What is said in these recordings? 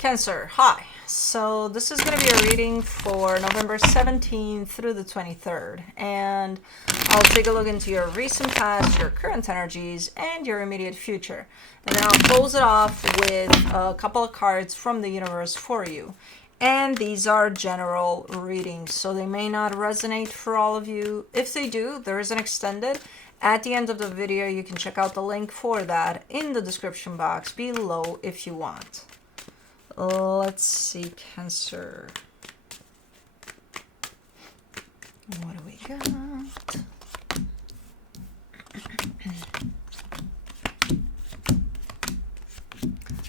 Cancer, hi. So this is going to be a reading for November 17th through the 23rd. And I'll take a look into your recent past, your current energies, and your immediate future. And then I'll close it off with a couple of cards from the universe for you. And these are general readings, so they may not resonate for all of you. If they do, there is an extended. At the end of the video, you can check out the link for that in the description box below if you want. Let's see, Cancer. What do we got?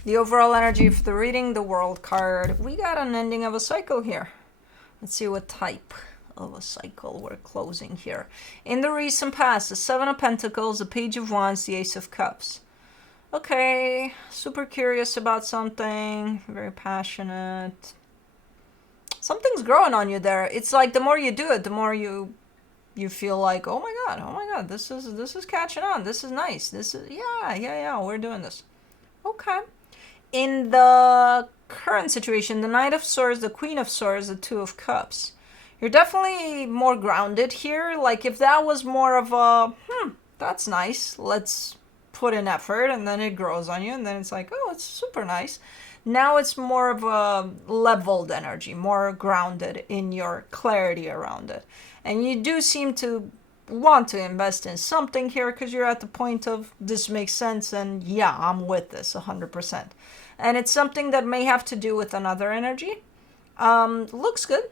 The overall energy for the reading, the World card. We got an ending of a cycle here. Let's see what type of a cycle we're closing here. In the recent past, the Seven of Pentacles, the Page of Wands, the Ace of Cups. Okay, super curious about something, very passionate. Something's growing on you there. It's like the more you do it, the more you feel like, oh my god, this is catching on. This is nice. This is yeah, we're doing this. Okay. In the current situation, the Knight of Swords, the Queen of Swords, the Two of Cups. You're definitely more grounded here. Like if that was more of a, that's nice. Let's put in effort, and then it grows on you, and then it's like, oh, it's super nice. Now it's more of a leveled energy, more grounded in your clarity around it. And you do seem to want to invest in something here because you're at the point of this makes sense, and yeah, I'm with this 100%. And it's something that may have to do with another energy. Looks good.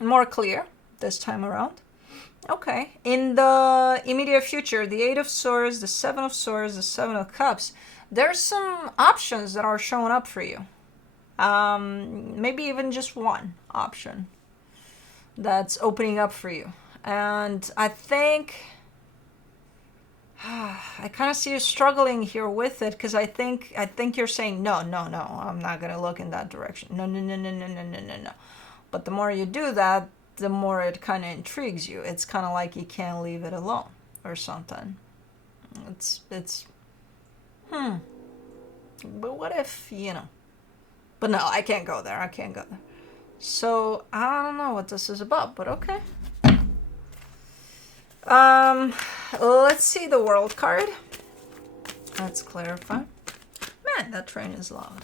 More clear this time around. Okay. In the immediate future, the Eight of Swords, the Seven of Swords, the Seven of Cups, there's some options that are showing up for you. Maybe even just one option that's opening up for you. And I think I kind of see you struggling here with it, because I think you're saying no, I'm not gonna look in that direction. No. But the more you do that, the more it kind of intrigues you. It's kind of like you can't leave it alone or something. It's but what if, but no, I can't go there. So I don't know what this is about, but okay. Let's see the World card. Let's clarify. Man, that train is loud.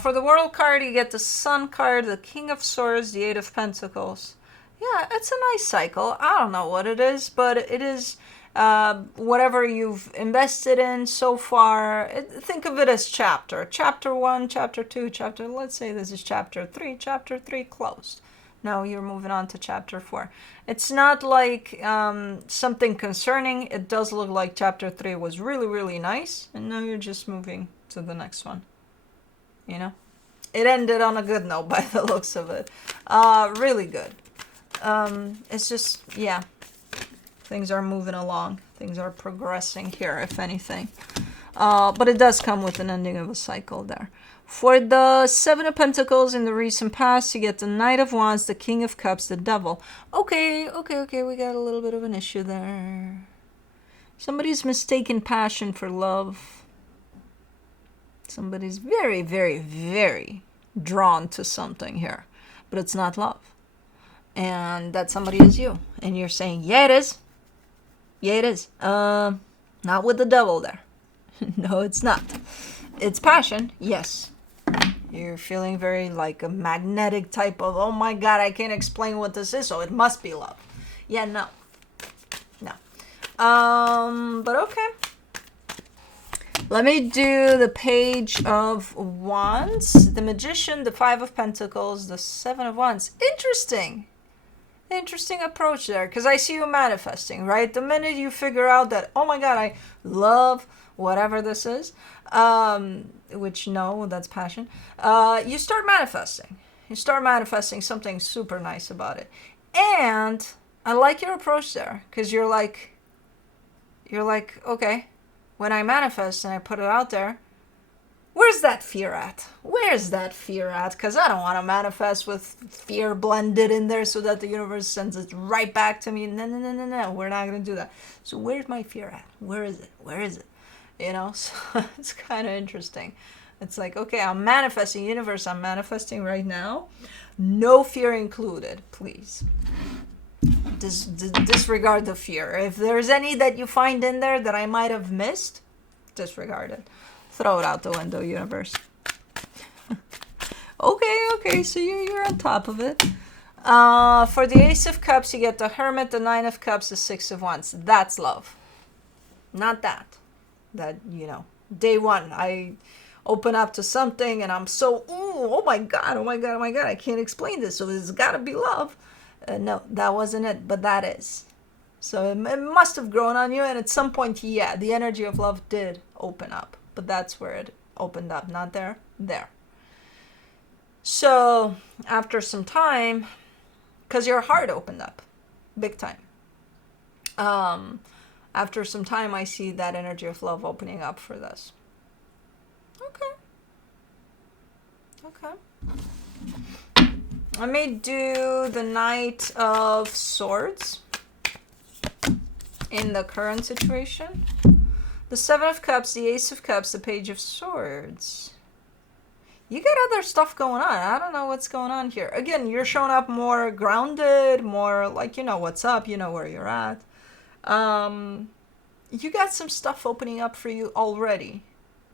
For the World card, you get the Sun card, the King of Swords, the Eight of Pentacles. Yeah, it's a nice cycle. I don't know what it is, but it is whatever you've invested in so far. Think of it as chapter. Chapter 1, Chapter 2, let's say this is Chapter 3. Chapter 3 closed. Now you're moving on to Chapter 4. It's not like something concerning. It does look like Chapter 3 was really, really nice, and now you're just moving to the next one. It ended on a good note by the looks of it. Really good. It's just, yeah, things are moving along. Things are progressing here, if anything. But it does come with an ending of a cycle there. For the Seven of Pentacles in the recent past, you get the Knight of Wands, the King of Cups, the Devil. Okay, we got a little bit of an issue there. Somebody's mistaken passion for love. Somebody's very, very, very drawn to something here, but it's not love. And that somebody is you. And you're saying, yeah, it is. Yeah, it is. Not with the devil there. No, it's not. It's passion, yes. You're feeling very like a magnetic type of, oh my god, I can't explain what this is, so it must be love. Yeah, no. But okay. Let me do the Page of Wands, the Magician, the Five of Pentacles, the Seven of Wands. Interesting approach there, because I see you manifesting, right? The minute you figure out that, oh my god, I love whatever this is, which no, that's passion, you start manifesting. You start manifesting something super nice about it. And I like your approach there, because you're like, okay, when I manifest and I put it out there, where's that fear at? Because I don't want to manifest with fear blended in there so that the universe sends it right back to me. No, we're not going to do that. So where's my fear at? Where is it? So it's kind of interesting. It's like, okay, I'm manifesting, universe, I'm manifesting right now. No fear included, please. Disregard the fear. If there's any that you find in there that I might have missed, disregard it. Throw it out the window, universe. Okay, so you're on top of it. For the Ace of Cups, you get the Hermit, the Nine of Cups, the Six of Wands. That's love. Not that. That, day one, I open up to something and I'm so, oh my God, I can't explain this. So it's got to be love. No, that wasn't it, but that is. So it must have grown on you. And at some point, yeah, the energy of love did open up. But that's where it opened up. Not there, there. So after some time, because your heart opened up big time. After some time, I see that energy of love opening up for this. Okay. I may do the Knight of Swords in the current situation. The Seven of Cups, the Ace of Cups, the Page of Swords. You got other stuff going on. I don't know what's going on here. Again, you're showing up more grounded, more like you know what's up, you know where you're at. You got some stuff opening up for you already.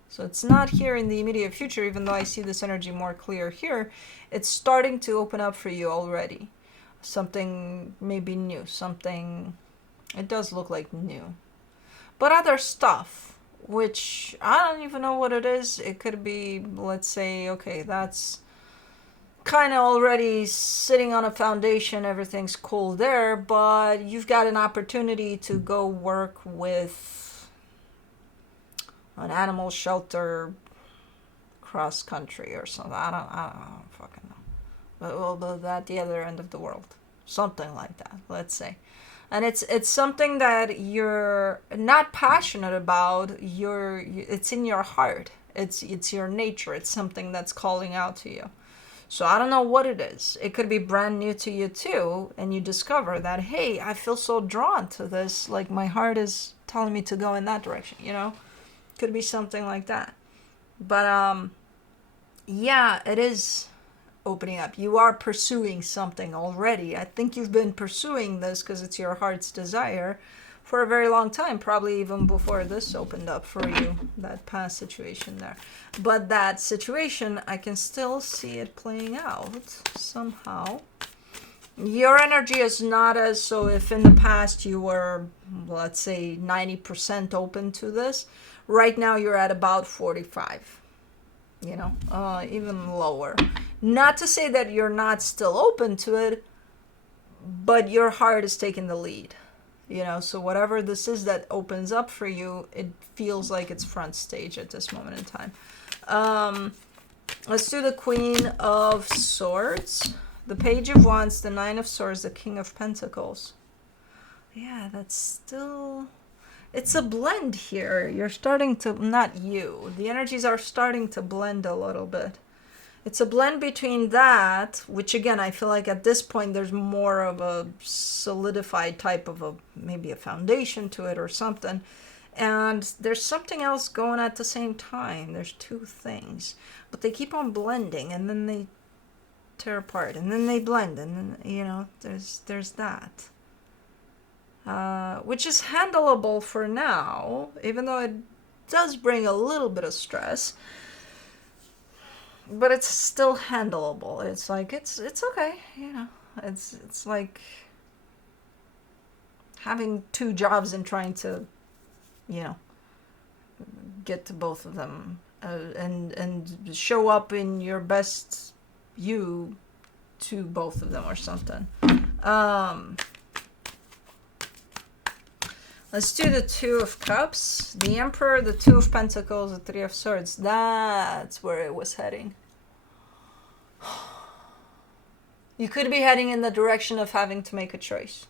So it's not here in the immediate future, even though I see this energy more clear here. It's starting to open up for you already. Something maybe new. Something, it does look like new. But other stuff, which I don't even know what it is. It could be, let's say, okay, that's kind of already sitting on a foundation. Everything's cool there, but you've got an opportunity to go work with an animal shelter cross country or something. I don't fucking know. But at the other end of the world. Something like that, let's say. And it's something that you're not passionate about. It's in your heart. It's your nature. It's something that's calling out to you. So I don't know what it is. It could be brand new to you too, and you discover that, hey, I feel so drawn to this. Like my heart is telling me to go in that direction, Could be something like that. But yeah, it is opening up. You are pursuing something already. I think you've been pursuing this because it's your heart's desire for a very long time, probably even before this opened up for you, that past situation there. But that situation, I can still see it playing out somehow. Your energy is not as, so if in the past you were, let's say, 90% open to this, right now you're at about 45, even lower. Not to say that you're not still open to it, but your heart is taking the lead. So whatever this is that opens up for you, it feels like it's front stage at this moment in time. Let's do the Queen of Swords, the Page of Wands, the Nine of Swords, the King of Pentacles. Yeah, that's still... It's a blend here. You're starting to... Not you. The energies are starting to blend a little bit. It's a blend between that, which again, I feel like at this point there's more of a solidified type of maybe a foundation to it or something. And there's something else going at the same time. There's two things. But they keep on blending and then they tear apart and then they blend and then, there's that. Which is handleable for now, even though it does bring a little bit of stress. But it's still handleable. It's like, it's okay, It's like having two jobs and trying to, get to both of them. And show up in your best you to both of them or something. Let's do the Two of Cups, the Emperor, the Two of Pentacles, the Three of Swords. That's where it was heading. You could be heading in the direction of having to make a choice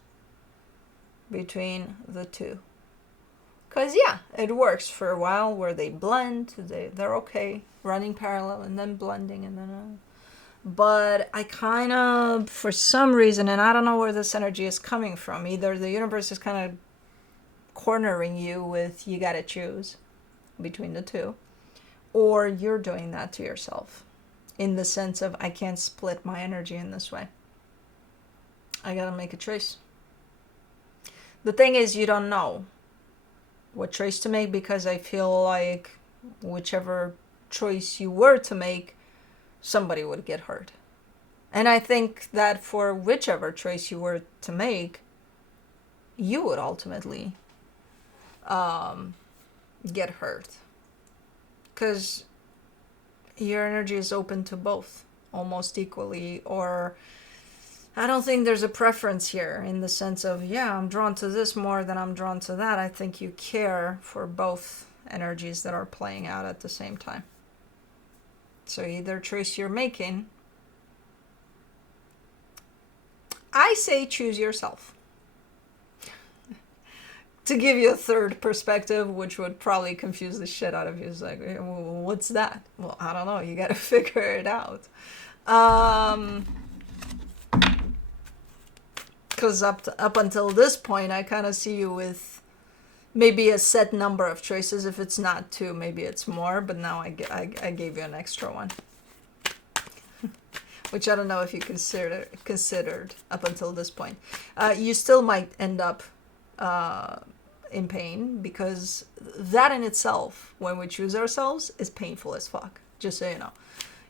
between the two. Because, yeah, it works for a while where they blend, they're okay, running parallel and then blending and then... But I kind of, for some reason, and I don't know where this energy is coming from, either the universe is kind of cornering you with you gotta choose between the two, or you're doing that to yourself in the sense of, I can't split my energy in this way. I gotta make a choice. The thing is, you don't know what choice to make, because I feel like whichever choice you were to make, somebody would get hurt. And I think that for whichever choice you were to make, you would ultimately get hurt. Because your energy is open to both almost equally, or I don't think there's a preference here in the sense of, yeah, I'm drawn to this more than I'm drawn to that. I think you care for both energies that are playing out at the same time. So either choice you're making, I say choose yourself. To give you a third perspective, which would probably confuse the shit out of you. It's like, what's that? Well, I don't know. You got to figure it out. Because up until this point, I kind of see you with maybe a set number of choices. If it's not 2, maybe it's more. But now I gave you an extra one. Which I don't know if you considered up until this point. You still might end up in pain, because that in itself, when we choose ourselves, is painful as fuck. Just so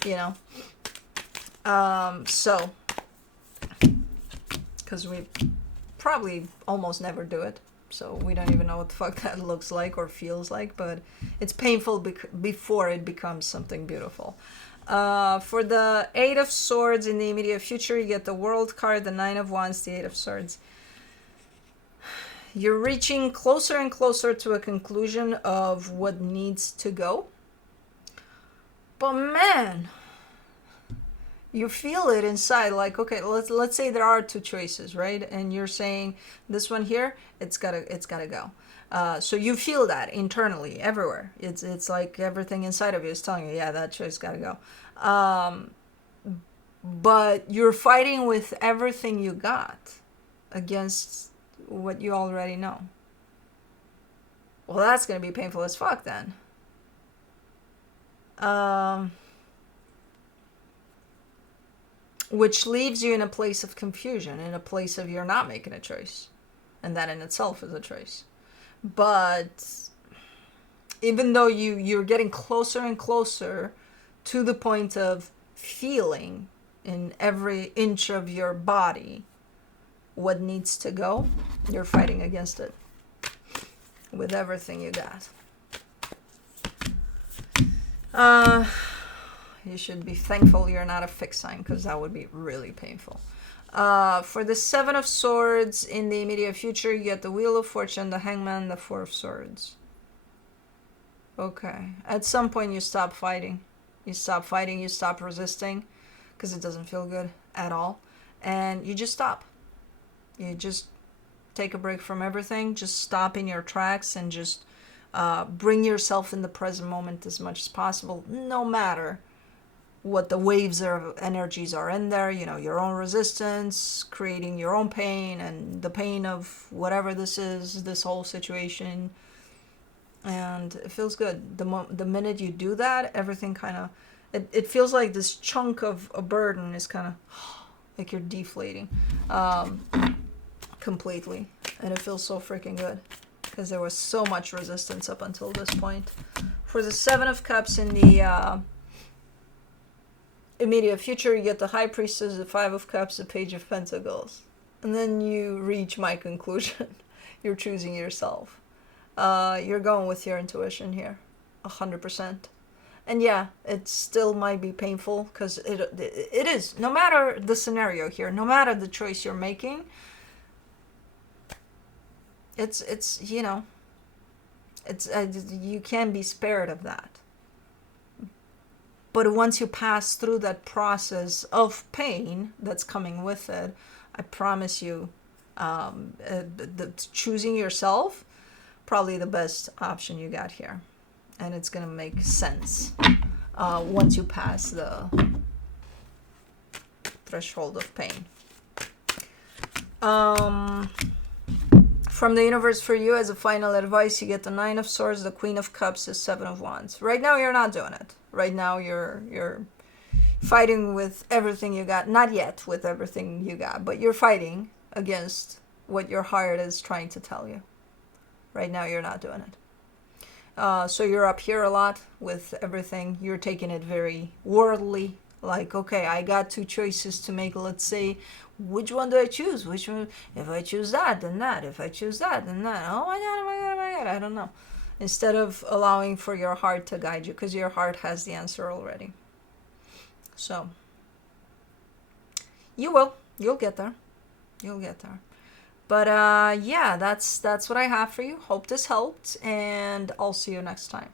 you know. So, because we probably almost never do it, so we don't even know what the fuck that looks like or feels like, but it's painful before it becomes something beautiful. For the 8 of Swords in the immediate future, you get the World card, the 9 of Wands, the 8 of Swords. You're reaching closer and closer to a conclusion of what needs to go. But man, you feel it inside, like, okay, let's say there are 2 choices, right? And you're saying this one here, it's gotta go. So you feel that internally, everywhere. It's like everything inside of you is telling you, yeah, that choice gotta go. But you're fighting with everything you got against what you already know. Well, that's gonna be painful as fuck then. Which leaves you in a place of confusion, in a place of you're not making a choice. And that in itself is a choice. But even though you're getting closer and closer to the point of feeling in every inch of your body what needs to go, you're fighting against it with everything you got. You should be thankful you're not a fixed sign, because that would be really painful. For the 7 of Swords in the immediate future, you get the Wheel of Fortune, the Hangman, the 4 of Swords. Okay. At some point you stop fighting. You stop fighting, you stop resisting, because it doesn't feel good at all. And you just stop. You just take a break from everything. Just stop in your tracks and just bring yourself in the present moment as much as possible, no matter what the waves of energies are in there, your own resistance, creating your own pain, and the pain of whatever this is, this whole situation. And it feels good. The minute you do that, everything kind of, it feels like this chunk of a burden is kind of like you're deflating completely. And it feels so freaking good, because there was so much resistance up until this point. For the 7 of Cups in the immediate future, you get the High Priestess, the 5 of Cups, the Page of Pentacles. And then you reach my conclusion. You're choosing yourself. You're going with your intuition here, 100%. And yeah, it still might be painful, because it is. No matter the scenario here, no matter the choice you're making, it's you can be spared of that. But once you pass through that process of pain that's coming with it, I promise you, choosing yourself, probably the best option you got here. And it's going to make sense once you pass the threshold of pain. From the universe for you, as a final advice, you get the Nine of Swords, the Queen of Cups, the Seven of Wands. Right now, you're not doing it. Right now, you're fighting with everything you got. Not yet with everything you got, but you're fighting against what your heart is trying to tell you. Right now, you're not doing it. So you're up here a lot with everything. You're taking it very worldly. Like, okay, I got two choices to make. Let's say, which one do I choose? Which one? If I choose that, then that. If I choose that, then that. Oh my God, oh my God, oh my God. I don't know. Instead of allowing for your heart to guide you, because your heart has the answer already. So, you'll get there. You'll get there. But yeah, that's what I have for you. Hope this helped, and I'll see you next time.